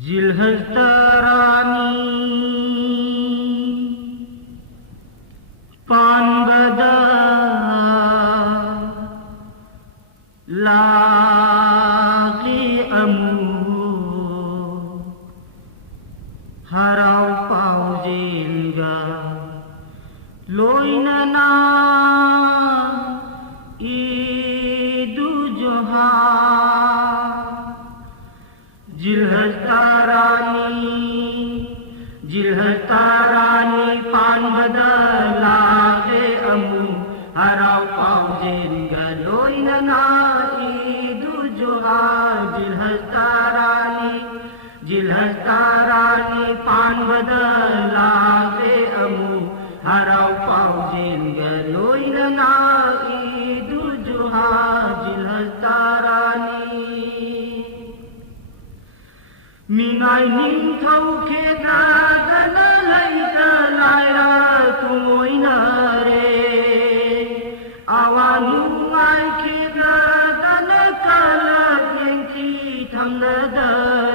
जिलहस्तारानी पानबदा लागी अमू हराव पावजेलगा लोइनना ईदु जोहा जिलहस्तारानी पानबदा लागे अमू हराव पावजेलगा लोइनना ईदु जोहा जिलहस्तारानी पानबदा लागे अमू हराव पावजेलगा लोइनना ईदु जोहा जिलहस्तारानी मिनाय निंथौ खेदागन लैदा लायरा तुमोइना रे आवा नुंगाय खेदागन काला येंथि थांनदा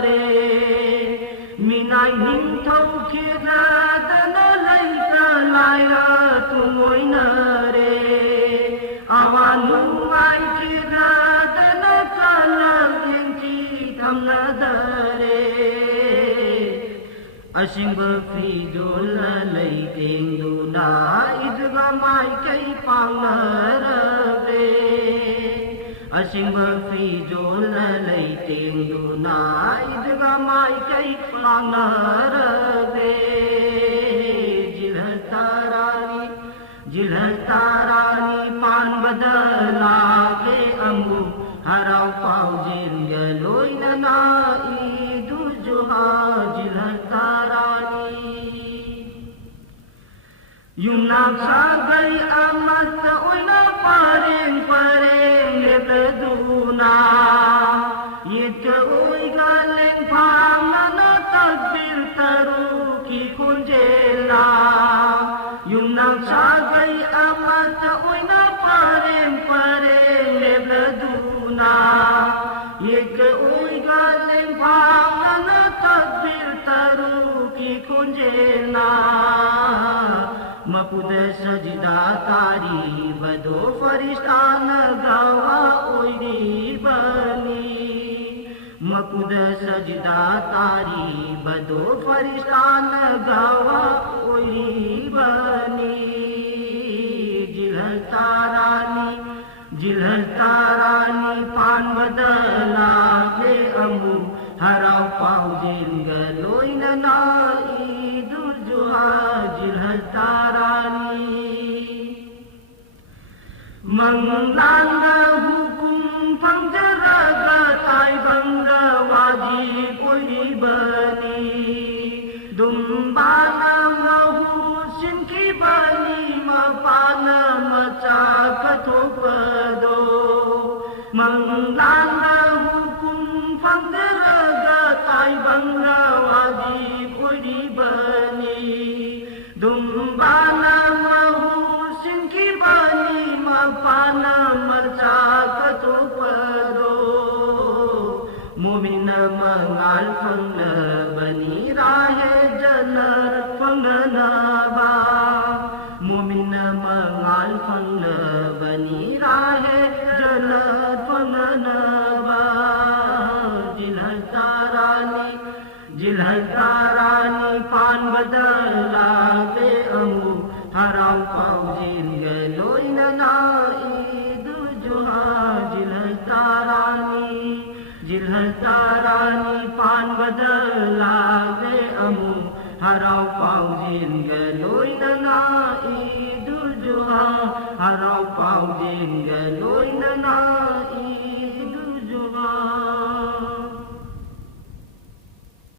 रे मिनाय निंथौ खेदागन लैदा लायरा तुमोइना रे आवा नुंगाय खेदागन काला येंथि थांनदा असिंब फिजोल लैतेंदुना इदगा माइकै पांगरबे असिंब फिजोल लैतेंदुना इदगा माइकै पांगरबे जिलहस्तारानी पानबदा लागे अमू हराव पावजेलगा लोइनना ईदु जोहा जिलहस्तारानी युमनाग सागै अमत ओइना पारें लेबदुना येत ओइगा लेंफांगना तकबीर तरू की खुंजेला युमनाग सागै अमत ओइना पारें लेबदुना येत ओइगा लेंफांगना तकबीर तरू की खुंजेला मपुद सजदा तारी बदो फरिश्तान गावा ओइरी बनी मपुद सजदा तारी बदो फरिश्तान गावा ओइरी बनी जिलहस्तारानी पानबदा लागे अमू हराव पावजेलगा लोइनना ईदु जोहा जिलहस्तारानी मंगलांगा हुकुम फंजरागा ताइबंगा वाजिब ओइरी बनी दुम्बाना महू सिंकी बनी मपाना मचा कथोपदो मंगलांगा हुकुम फंजरागा ताइबंगा वाजिब ओइरी बनी दुम्बाना महू सिंकी बनी मपाना मचा कथोपदो मोमिन मंगाल फंगलबनी राहे जनर फंगनबा मोमिन मंगाल फंगलबनी राहे जनर फंगनबा जिलहस्तारानी पानबदा लागे अमू हराव पावजेलगा लोइनना ईदु जोहा जिलहस्तारानी पानबदा लागे अमू हराव पावजेलगा लोइनना ईदु जोहा हराव पावजेलगा लोइनना